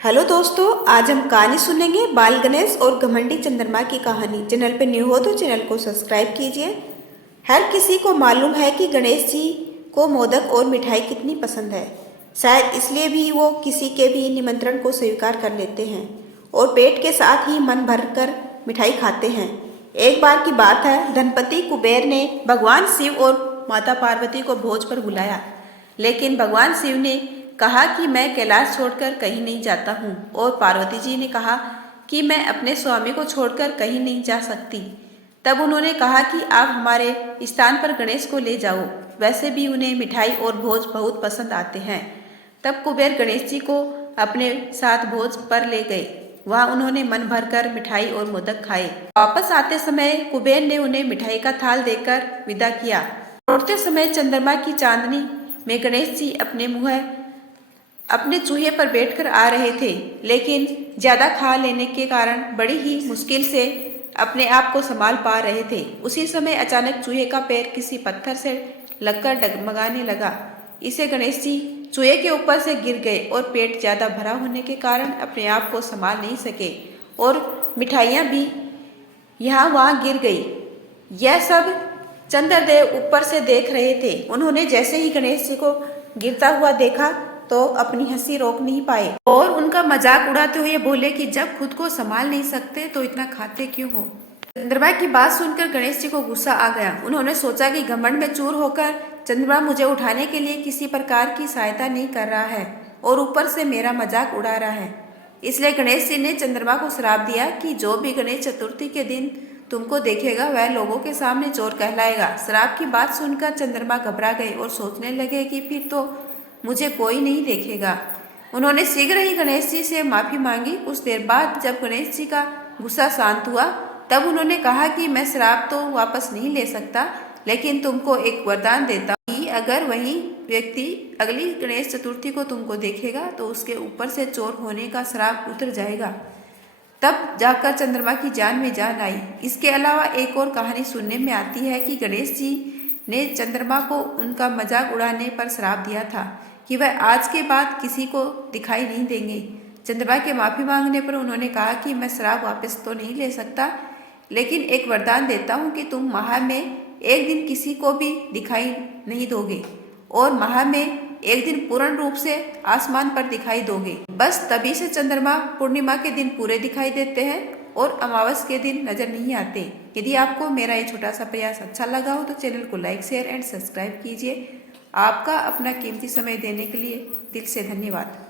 Hello दोस्तों, आज हम कहानी सुनेंगे बाल गणेश और घमंडी चंद्रमा की कहानी। चैनल पे न्यू हो तो चैनल को सब्सक्राइब कीजिए। हर किसी को मालूम है कि गणेश जी को मोदक और मिठाई कितनी पसंद है। शायद इसलिए भी वो किसी के भी निमंत्रण को स्वीकार कर लेते हैं और पेट के साथ ही मन भर कर मिठाई खाते हैं। एक बार की बात है, धनपति कुबेर ने भगवान शिव और माता पार्वती को भोज पर बुलाया, लेकिन भगवान शिव ने कहा कि मैं कैलाश छोड़कर कहीं नहीं जाता हूँ और पार्वती जी ने कहा कि मैं अपने स्वामी को छोड़कर कहीं नहीं जा सकती। तब उन्होंने कहा कि आप हमारे स्थान पर गणेश को ले जाओ, वैसे भी उन्हें मिठाई और भोज बहुत पसंद आते हैं। तब कुबेर गणेश जी को अपने साथ भोज पर ले गए। वहाँ उन्होंने मन भरकर मिठाई और मोदक खाए। वापस आते समय कुबेर ने उन्हें मिठाई का थाल देकर विदा किया। लौटते समय चंद्रमा की चांदनी में गणेश जी अपने चूहे पर बैठकर आ रहे थे, लेकिन ज्यादा खा लेने के कारण बड़ी ही मुश्किल से अपने आप को संभाल पा रहे थे। उसी समय अचानक चूहे का पैर किसी पत्थर से लगकर डगमगाने लगा। इसे गणेश जी चूहे के ऊपर से गिर गए और पेट ज्यादा भरा होने के कारण अपने आप को संभाल नहीं सके और मिठाइयाँ भी यहाँ वहाँ गिर गई। यह सब चंद्रदेव ऊपर से देख रहे थे। उन्होंने जैसे ही गणेश जी को गिरता हुआ देखा तो अपनी हंसी रोक नहीं पाए और उनका मजाक उड़ाते हुए बोले कि जब खुद को संभाल नहीं सकते तो इतना खाते क्यों हो। चंद्रमा की बात सुनकर गणेश जी को गुस्सा आ गया। उन्होंने सोचा कि घमंड में चूर होकर चंद्रमा मुझे उठाने के लिए किसी प्रकार की सहायता नहीं कर रहा है और ऊपर से मेरा मजाक उड़ा रहा है। इसलिए गणेश जी ने चंद्रमा को श्राप दिया कि जो भी गणेश चतुर्थी के दिन तुमको देखेगा वह लोगों के सामने चोर कहलाएगा। श्राप की बात सुनकर चंद्रमा घबरा गए और सोचने लगे कि फिर तो मुझे कोई नहीं देखेगा। उन्होंने शीघ्र ही गणेश जी से माफी मांगी। कुछ देर बाद जब गणेश जी का गुस्सा शांत हुआ तब उन्होंने कहा कि मैं श्राप तो वापस नहीं ले सकता, लेकिन तुमको एक वरदान देता हूँ कि अगर वही व्यक्ति अगली गणेश चतुर्थी को तुमको देखेगा तो उसके ऊपर से चोर होने का श्राप उतर जाएगा। तब जाकर चंद्रमा की जान में जान आई। इसके अलावा एक और कहानी सुनने में आती है कि गणेश जी ने चंद्रमा को उनका मजाक उड़ाने पर श्राप दिया था कि वह आज के बाद किसी को दिखाई नहीं देंगे। चंद्रमा के माफी मांगने पर उन्होंने कहा कि मैं श्राप वापस तो नहीं ले सकता, लेकिन एक वरदान देता हूँ कि तुम माह में एक दिन किसी को भी दिखाई नहीं दोगे और माह में एक दिन पूर्ण रूप से आसमान पर दिखाई दोगे। बस तभी से चंद्रमा पूर्णिमा के दिन पूरे दिखाई देते हैं और अमावस के दिन नजर नहीं आते। यदि आपको मेरा ये छोटा सा प्रयास अच्छा लगा हो तो चैनल को लाइक, शेयर एंड सब्सक्राइब कीजिए। आपका अपना कीमती समय देने के लिए दिल से धन्यवाद।